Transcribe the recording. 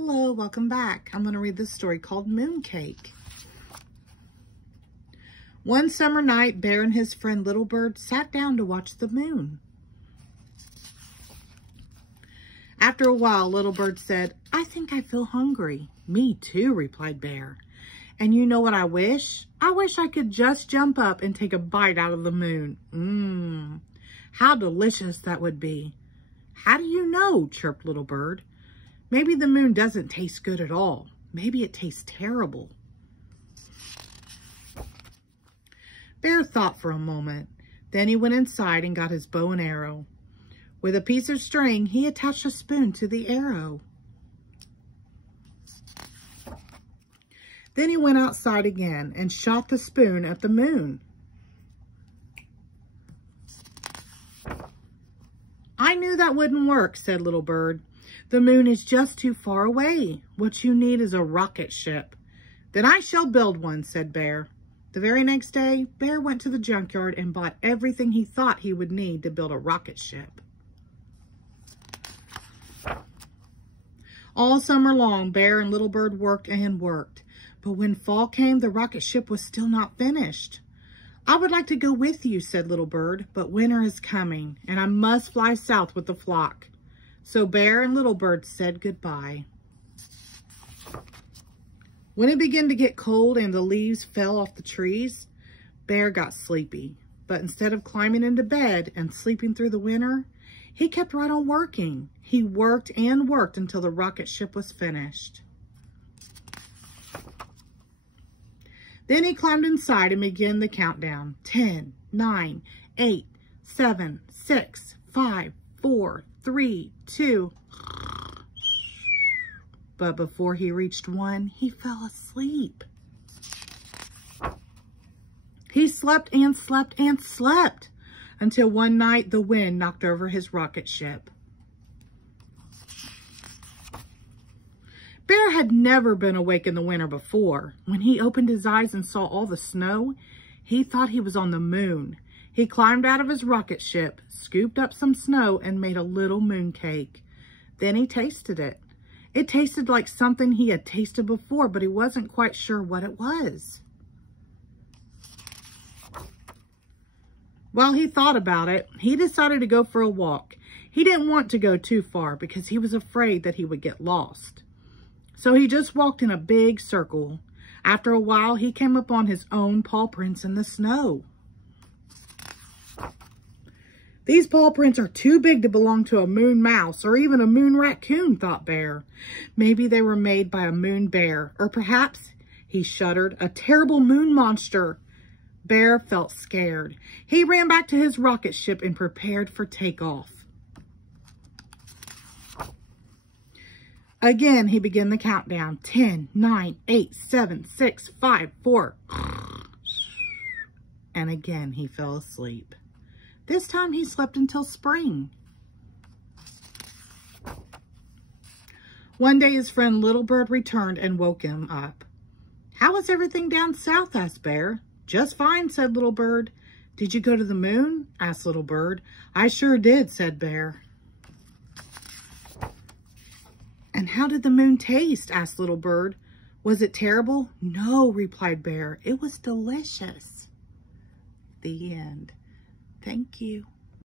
Hello, welcome back. I'm going to read this story called Mooncake. One summer night, Bear and his friend Little Bird sat down to watch the moon. After a while, Little Bird said, "I think I feel hungry." "Me too," replied Bear. "And you know what I wish? I wish I could just jump up and take a bite out of the moon. How delicious that would be." "How do you know?" chirped Little Bird. "Maybe the moon doesn't taste good at all. Maybe it tastes terrible." Bear thought for a moment. Then he went inside and got his bow and arrow. With a piece of string, he attached a spoon to the arrow. Then he went outside again and shot the spoon at the moon. "I knew that wouldn't work," said Little Bird. "The moon is just too far away. What you need is a rocket ship." "Then I shall build one," said Bear. The very next day, Bear went to the junkyard and bought everything he thought he would need to build a rocket ship. All summer long, Bear and Little Bird worked and worked. But when fall came, the rocket ship was still not finished. "I would like to go with you," said Little Bird, "but winter is coming, and I must fly south with the flock." So Bear and Little Bird said goodbye. When it began to get cold and the leaves fell off the trees, Bear got sleepy. But instead of climbing into bed and sleeping through the winter, he kept right on working. He worked and worked until the rocket ship was finished. Then he climbed inside and began the countdown. 10, 9, 8, 7, 6, 5, 4, 3, 2. But before he reached 1, he fell asleep. He slept and slept and slept until one night the wind knocked over his rocket ship. Bear had never been awake in the winter before. When he opened his eyes and saw all the snow, he thought he was on the moon. He climbed out of his rocket ship, scooped up some snow, and made a little mooncake. Then he tasted it. It tasted like something he had tasted before, but he wasn't quite sure what it was. While he thought about it, he decided to go for a walk. He didn't want to go too far because he was afraid that he would get lost. So he just walked in a big circle. After a while, he came upon his own paw prints in the snow. "These paw prints are too big to belong to a moon mouse or even a moon raccoon," thought Bear. "Maybe they were made by a moon bear, or perhaps," he shuddered, "a terrible moon monster." Bear felt scared. He ran back to his rocket ship and prepared for takeoff. Again, he began the countdown. 10, 9, 8, 7, 6, 5, 4. And again, he fell asleep. This time, he slept until spring. One day, his friend Little Bird returned and woke him up. "How is everything down south?" asked Bear. "Just fine," said Little Bird. "Did you go to the moon?" asked Little Bird. "I sure did," said Bear. "And how did the moon taste?" asked Little Bird. "Was it terrible?" "No," replied Bear. "It was delicious." The end. Thank you.